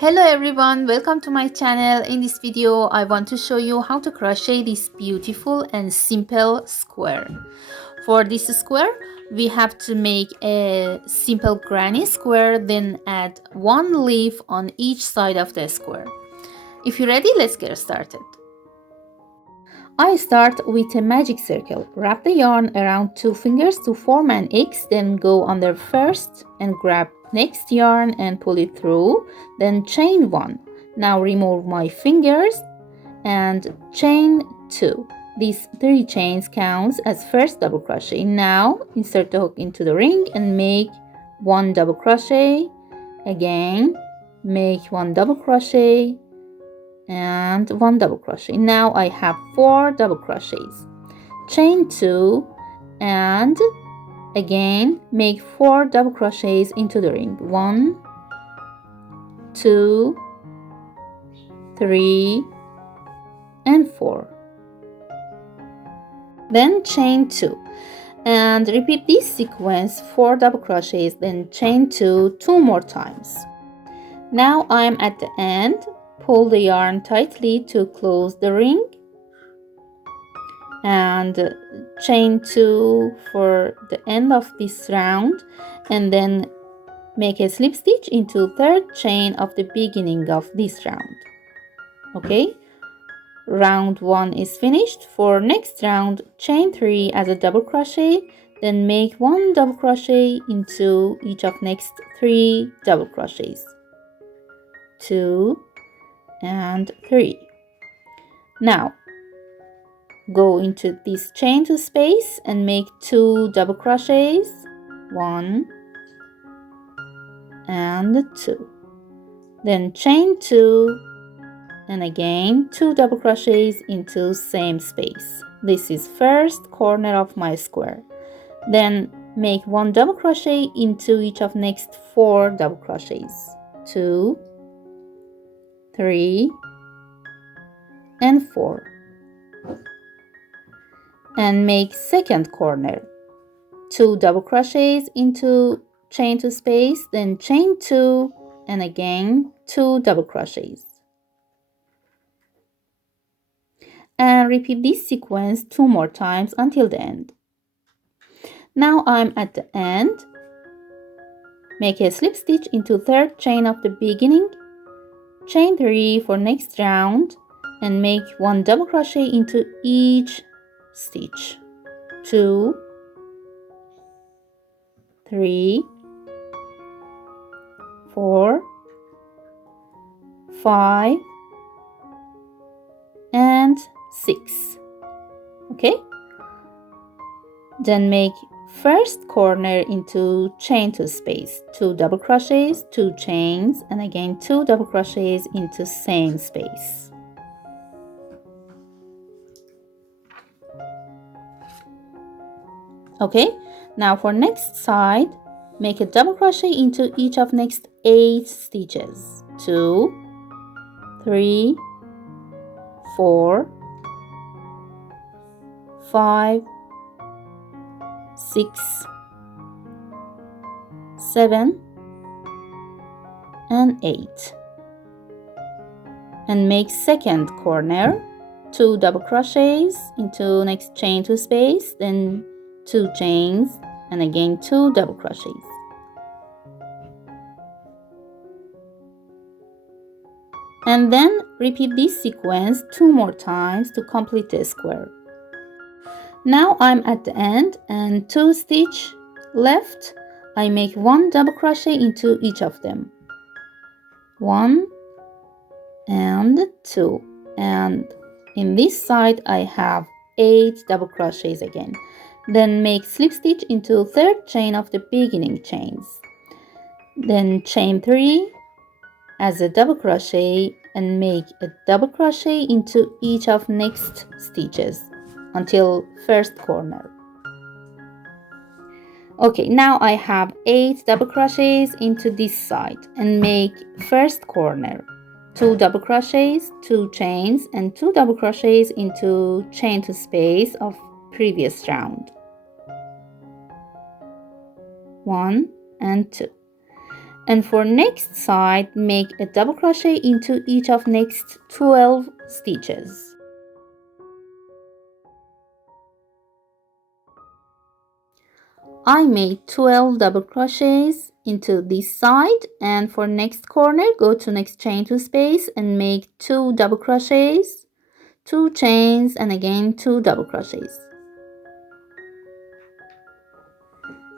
Hello everyone, welcome to my channel. In this video I want to show you how to crochet this beautiful and simple square. For this square we have to make a simple granny square, then add one leaf on each side of the square. If you're ready, let's get started. I start with a magic circle. Wrap the yarn around two fingers to form an X, then go under first and grab next yarn and pull it through, then chain one. Now remove my fingers and chain two. These 3 chains counts as first double crochet. Now insert the hook into the ring and make 1 double crochet. Again, make 1 double crochet and 1 double crochet. Now I have 4 double crochets. Chain 2 and again make 4 double crochets into the ring. 1, 2, 3 and 4. Then chain 2 and repeat this sequence 4 double crochets, then chain 2 more times. Now I am at the end. Pull the yarn tightly to close the ring and chain 2 for the end of this round, and then make a slip stitch into third chain of the beginning of this round. Okay, round 1 is finished. For next round, chain 3 as a double crochet, then make 1 double crochet into each of next 3 double crochets. 2 and 3. Now go into this chain 2 space and make 2 double crochets, 1 and 2. Then chain 2 and again 2 double crochets into same space. This is first corner of my square. Then make 1 double crochet into each of next 4 double crochets, 2, 3 and 4, and make second corner, 2 double crochets into chain 2 space, then chain 2 and again 2 double crochets, and repeat this sequence 2 more times until the end. Now I'm at the end. Make a slip stitch into third chain of the beginning, chain 3 for next round, and make 1 double crochet into each stitch, 2, 3, 4, 5 and 6. Okay, then make first corner into chain 2 space, 2 double crochets, 2 chains, and again 2 double crochets into same space. Okay, now for next side, make a double crochet into each of next 8 stitches, 2, 3, 4, 5, 6, 7 and 8, and make second corner, 2 double crochets into next chain 2 space, then 2 chains and again 2 double crochets, and then repeat this sequence 2 more times to complete the square. Now I'm at the end and 2 stitch left. I make 1 double crochet into each of them, 1 and 2, and in this side I have 8 double crochets again. Then make slip stitch into third chain of the beginning chains, then chain 3 as a double crochet and make a double crochet into each of next stitches until first corner. Okay, now I have 8 double crochets into this side and make first corner, 2 double crochets, 2 chains and 2 double crochets into chain 2 space of previous round, 1 and 2, And for next side, make a double crochet into each of next 12 stitches. I made 12 double crochets into this side, and for next corner go to next chain 2 space and make 2 double crochets, 2 chains, and again 2 double crochets.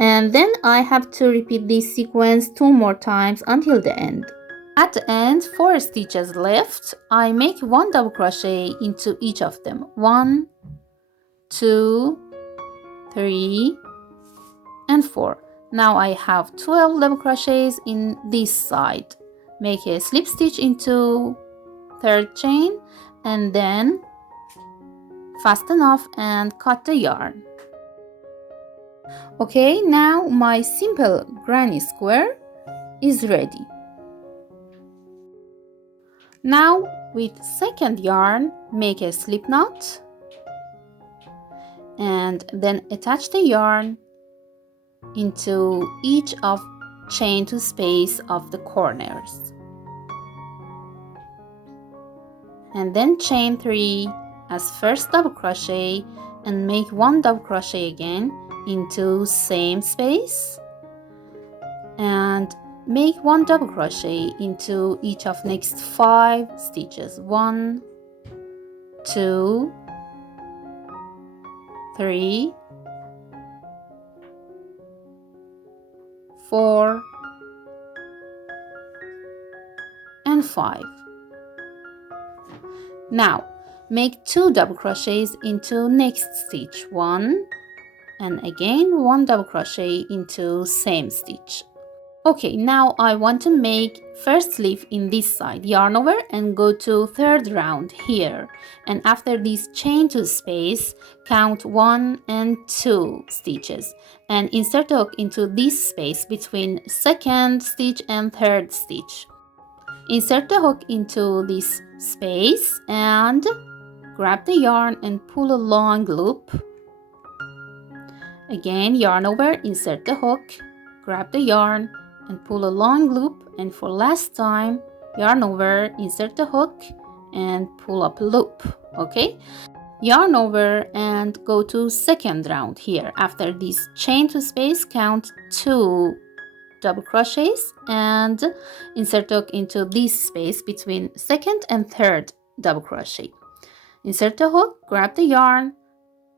And then I have to repeat this sequence 2 more times until the end. At the end, 4 stitches left. I make 1 double crochet into each of them. 1, 2, 3, and 4. Now I have 12 double crochets in this side. Make a slip stitch into third chain and then fasten off and cut the yarn. Okay, now my simple granny square is ready. Now with second yarn, make a slip knot and then attach the yarn into each of chain 2 space of the corners, and then chain 3 as first double crochet and make 1 double crochet again into same space and make 1 double crochet into each of next 5 stitches. 1, 2, 3, 4, and 5. Now make 2 double crochets into next stitch. 1 and again 1 double crochet into same stitch. Okay, now I want to make first leaf in this side. Yarn over and go to third round here, and after this chain 2 space, count 1 and 2 stitches and insert the hook into this space between second stitch and third stitch. Insert the hook into this space and grab the yarn and pull a long loop. Again, yarn over, insert the hook, grab the yarn and pull a long loop, and for last time, yarn over, insert the hook and pull up a loop. Okay, yarn over and go to second round here. After this chain 2 space, count 2 double crochets and insert the hook into this space between second and third double crochet. Insert the hook, grab the yarn,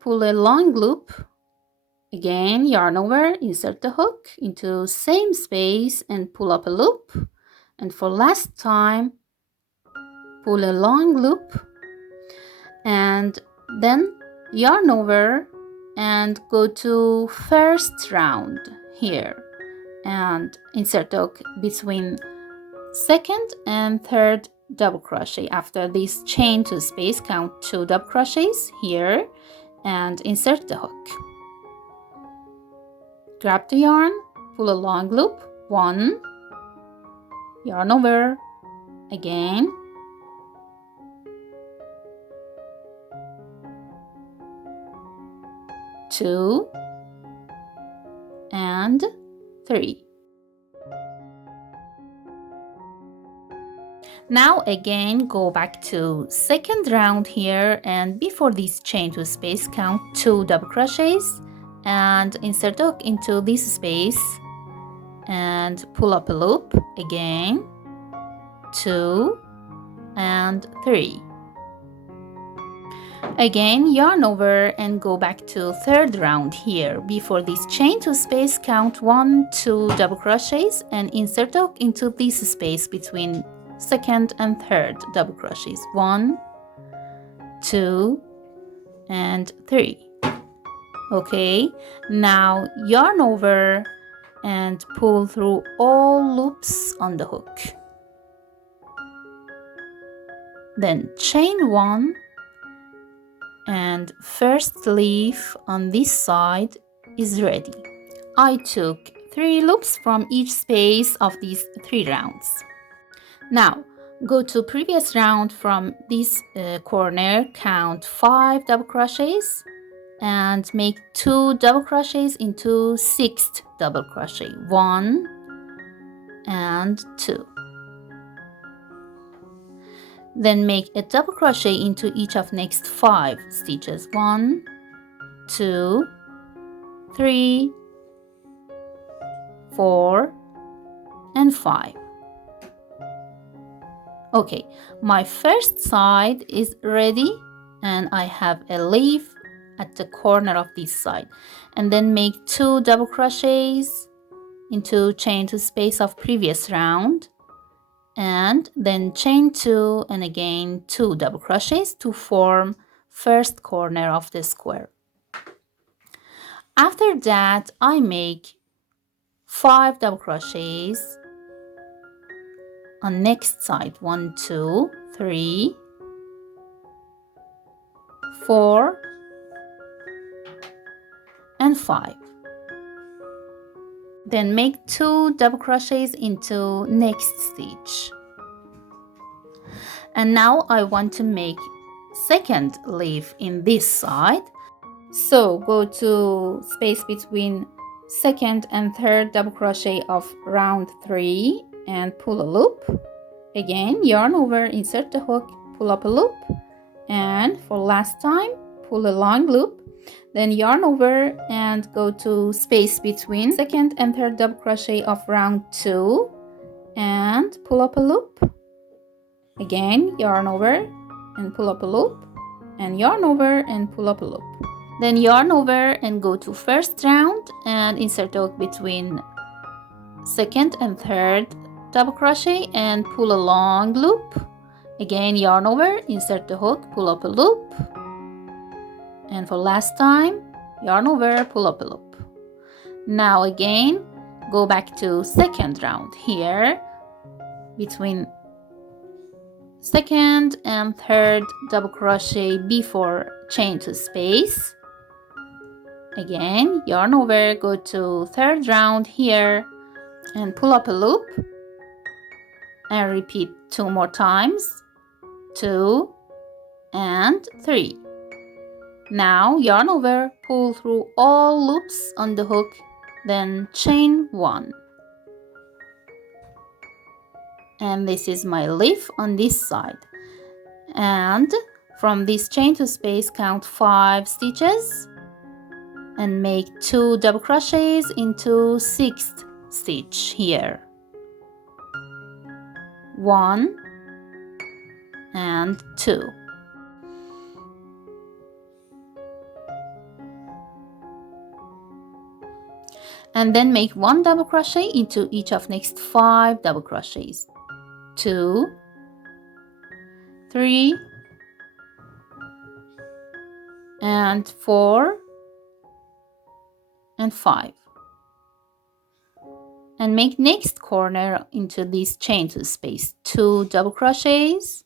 pull a long loop. Again, yarn over, insert the hook into same space and pull up a loop. And for last time, pull a long loop and then yarn over and go to first round here and insert the hook between second and third double crochet. After this chain 2 space, count 2 double crochets here and insert the hook. Grab the yarn, pull a long loop, 1, yarn over, again, 2, and 3. Now again go back to second round here, and before this chain 2 space, count 2 double crochets and insert the hook into this space and pull up a loop. Again, 2 and 3. Again, yarn over and go back to third round here. Before this chain 2 space, count 1, 2 double crochets and insert the hook into this space between second and third double crochets. 1, 2, and 3. Okay, now yarn over and pull through all loops on the hook. Then chain 1 and first leaf on this side is ready. I took 3 loops from each space of these 3 rounds. Now go to previous round from this corner, count 5 double crochets and make 2 double crochets into 6th double crochet. 1 and 2. Then make a double crochet into each of next 5 stitches. 1, 2, 3, 4, and 5. Okay, my first side is ready and I have a leaf at the corner of this side. And then make 2 double crochets into chain 2 space of previous round, and then chain 2 and again 2 double crochets to form first corner of the square. After that, I make 5 double crochets on next side. 1, 2, 3, 4, and 5. Then make 2 double crochets into next stitch. And now I want to make second leaf in this side. So go to space between second and third double crochet of round 3 and pull a loop. Again, yarn over, insert the hook, pull up a loop, and for last time, pull a long loop. Then yarn over and go to space between second and third double crochet of round 2 and pull up a loop. Again, yarn over and pull up a loop, and yarn over and pull up a loop. Then yarn over and go to first round and insert the hook between second and third double crochet and pull a long loop. Again, yarn over, insert the hook, pull up a loop, and for last time, yarn over, pull up a loop. Now again, go back to second round here between second and third double crochet before chain 2 space. Again, yarn over, go to third round here and pull up a loop and repeat 2 more times, 2 and 3. Now yarn over, pull through all loops on the hook, then chain 1. And this is my leaf on this side. And from this chain 2 space, count 5 stitches and make 2 double crochets into 6th stitch here. 1 and 2. And then make 1 double crochet into each of next 5 double crochets. 2, 3, and 4, and 5. And make next corner into this chain 2 space. 2 double crochets,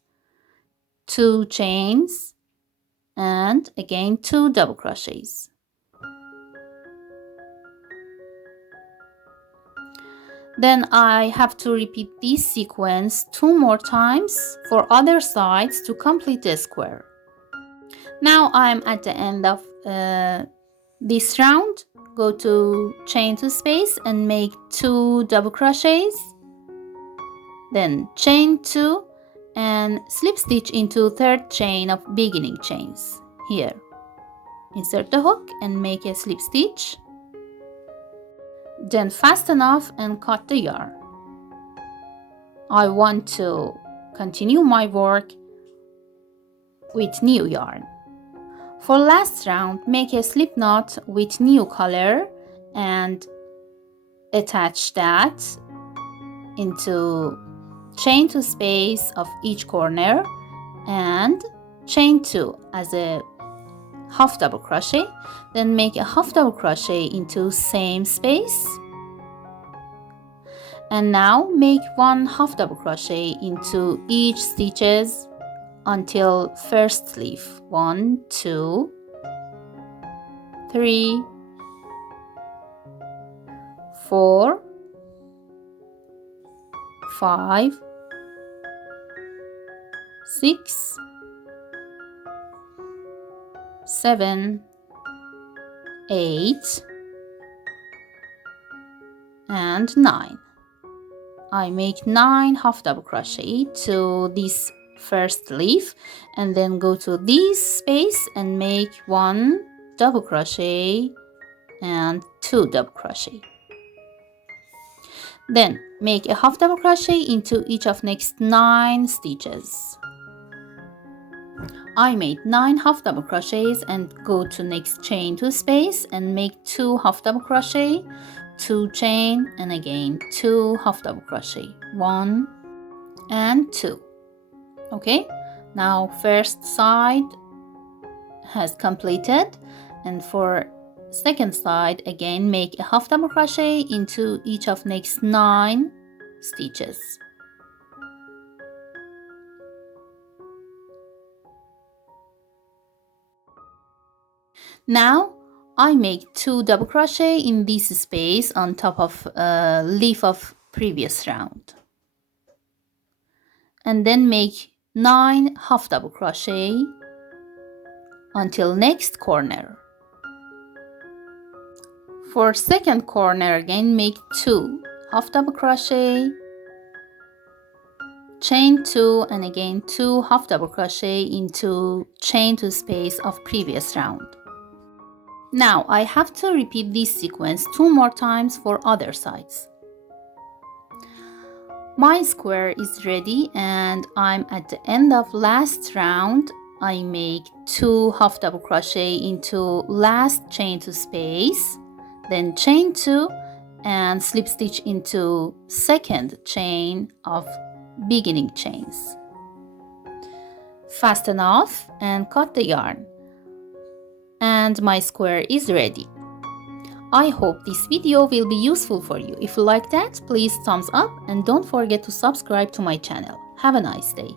2 chains, and again 2 double crochets. Then I have to repeat this sequence 2 more times for other sides to complete the square. Now I'm at the end of this round. Go to chain 2 space and make 2 double crochets, then chain 2 and slip stitch into third chain of beginning chains here. Insert the hook and make a slip stitch, then fasten off and cut the yarn. I want to continue my work with new yarn. For last round, make a slip knot with new color and attach that into chain 2 space of each corner and chain 2 as a half double crochet. Then make a half double crochet into same space. And now make 1 half double crochet into each stitches until first leaf. 1, 2, 3, 4, 5, 6, 7, 8, and 9. I make 9 half double crochet to this first leaf, and then go to this space and make 1 double crochet and 2 double crochet. Then make a half double crochet into each of next 9 stitches. I made 9 half double crochets and go to next chain 2 space and make 2 half double crochet, 2 chain, and again 2 half double crochet, 1 and 2. Okay, now first side has completed, and for second side again make a half double crochet into each of next 9 stitches. Now I make 2 double crochet in this space on top of a leaf of previous round, and then make 9 half double crochet until next corner. For second corner again make 2 half double crochet, chain 2, and again 2 half double crochet into chain 2 space of previous round. Now I have to repeat this sequence 2 more times for other sides. My square is ready and I'm at the end of last round. I make 2 half double crochet into last chain 2 space, then chain 2 and slip stitch into second chain of beginning chains. Fasten off and cut the yarn. And my square is ready. I hope this video will be useful for you. If you like that, please thumbs up and don't forget to subscribe to my channel. Have a nice day.